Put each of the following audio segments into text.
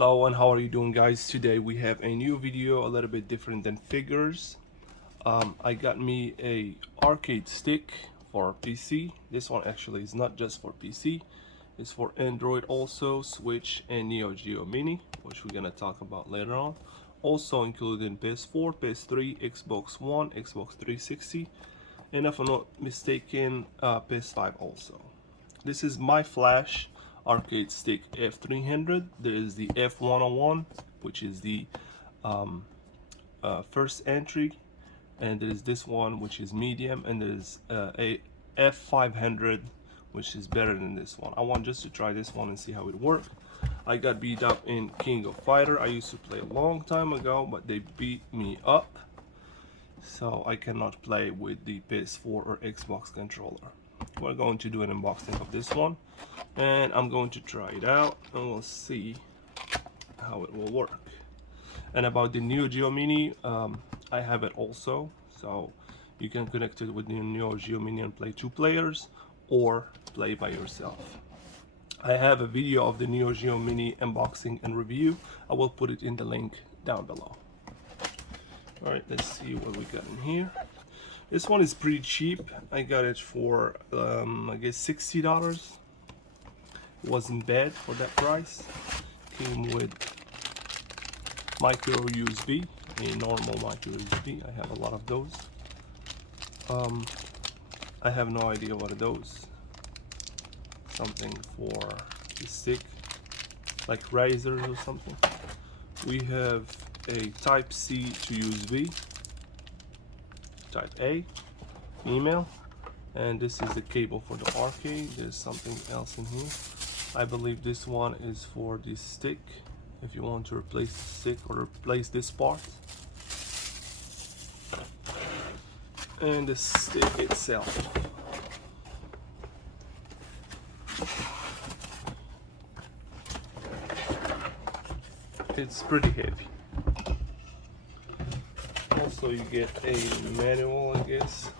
Hello, and how are you doing, guys? Today we have a new video, a little bit different than figures. I got me a arcade stick for PC. This one actually is not just for PC, it's for Android also, Switch and Neo Geo Mini, which we're gonna talk about later on. Also including PS4, PS3, Xbox One, Xbox 360, and if I'm not mistaken, PS5 also. This is Mayflash arcade stick F300. There is the F101, which is the first entry, and there is this one, which is medium, and there's a F500, which is better than this one. I want just to try this one and see how it works. I got beat up in King of Fighter. I used to play a long time ago, but they beat me up, so I cannot play with the PS4 or Xbox controller. We're going to do an unboxing of this one, and I'm going to try it out, and we'll see how it will work. And about the Neo Geo Mini, I have it also, so you can connect it with the Neo Geo Mini and play 2 players or play by yourself. I have a video of the Neo Geo Mini unboxing and review. I will put it in the link down below. Alright, let's see what we got in here. This one is pretty cheap. I got it for I guess $60. It wasn't bad for that price. Came with micro USB, a normal micro USB. I have a lot of those. I have no idea what are those. Something for the stick, like razors or something. We have a Type C to USB, Type A, email, and this is the cable for the arcade. There's something else in here. I believe this one is for the stick, if you want to replace the stick or replace this part. And the stick itself. It's pretty heavy. Also, you get a manual, I guess.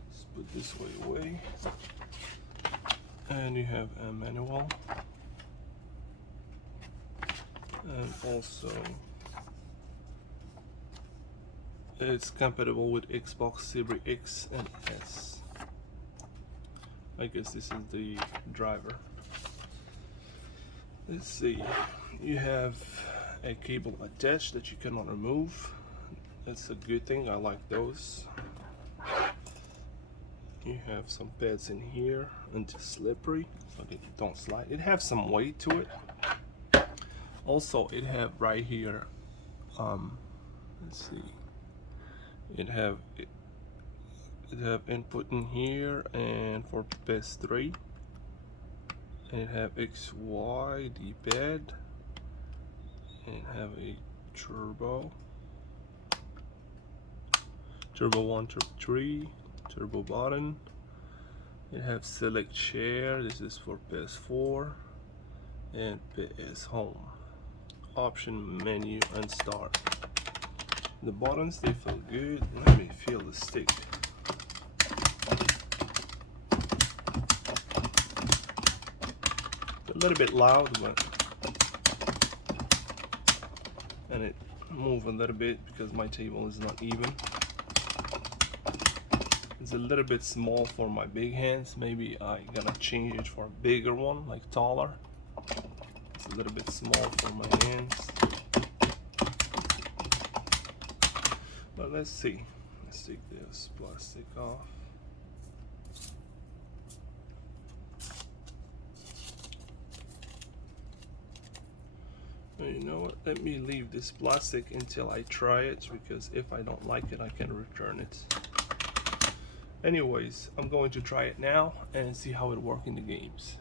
Let's put this way away. And you have a manual. And also, it's compatible with Xbox Series X and S. I guess this is the driver. Let's see, you have a cable attached that you cannot remove. That's a good thing, I like those. You have some pads in here, anti-slippery, so they don't slide. It has some weight to it. Also, it have right here, let's see, it have input in here, and for PS3. And have XY D-pad, and have a turbo 1, turbo 3, turbo button. It have select share, this is for PS4, and PS home. Option menu and start. The buttons, they feel good. Let me feel the stick. A little bit loud, but and it move a little bit because my table is not even. It's a little bit small for my big hands. Maybe I gotta change it for a bigger one, like taller. It's a little bit small for my hands. But let's see. Let's take this plastic off. You know what, let me leave this plastic until I try it, because if I don't like it, I can return it. Anyways, I'm going to try it now and see how it works in the games.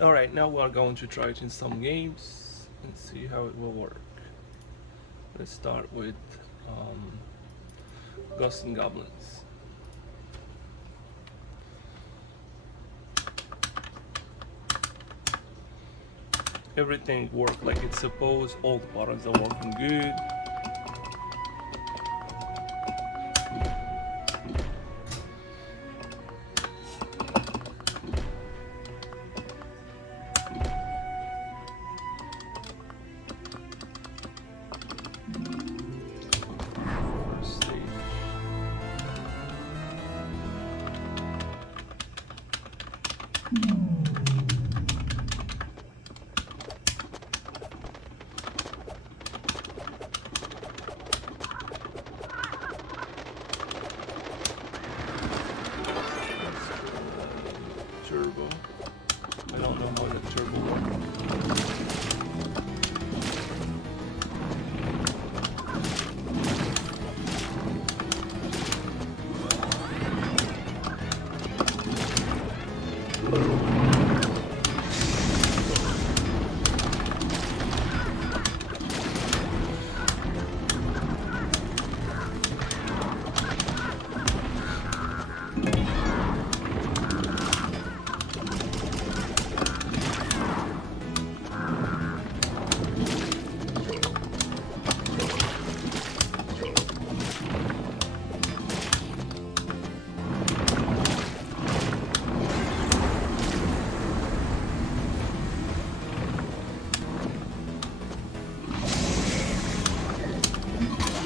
Alright, now we are going to try it in some games and see how it will work. Let's start with Ghosts and Goblins. Everything worked like it's supposed. All the buttons are working good.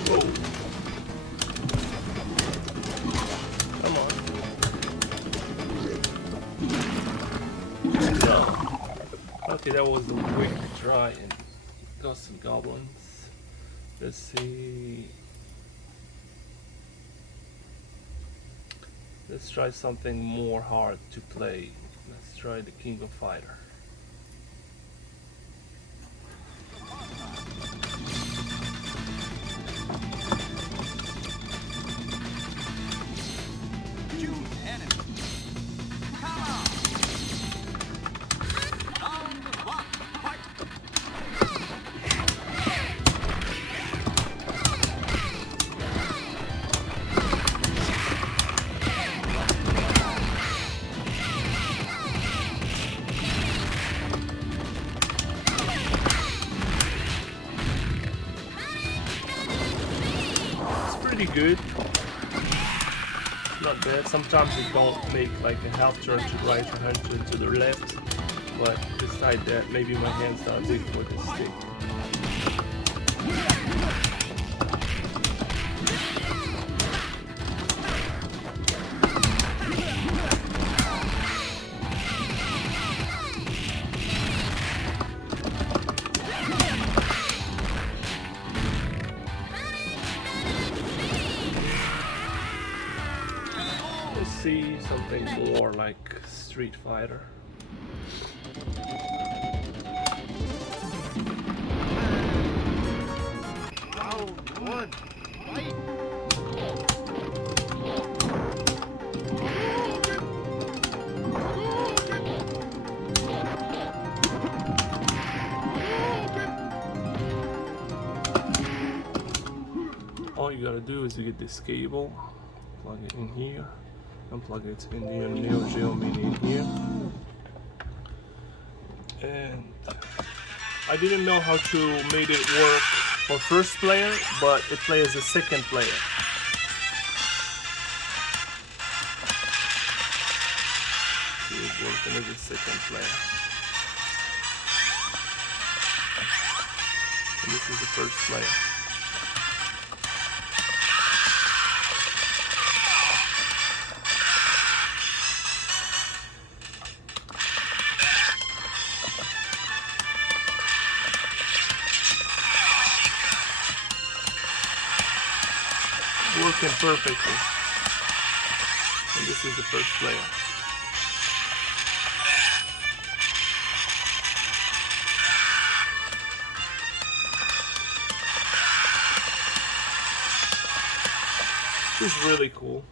Come on. No. Okay, that was a quick try and got some goblins. Let's see. Let's try something more hard to play. Let's try the King of Fighter. Pretty good, not bad. Sometimes it don't make like a half turn to the right or half turn to the left, but beside that, maybe my hand's not big for the stick. See something more like Street Fighter. Round one. Fight. All you gotta do is you get this cable, plug it in here, and plug it in the Geo Mini in here. And I didn't know how to make it work for first player, but it plays as a second player. See, it's working as a second player. And this is the first player. Working perfectly. And this is the first player. This is really cool.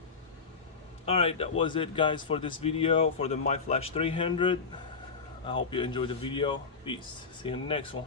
Alright, that was it guys for this video for the Mayflash 300. I hope you enjoyed the video. Peace. See you in the next one.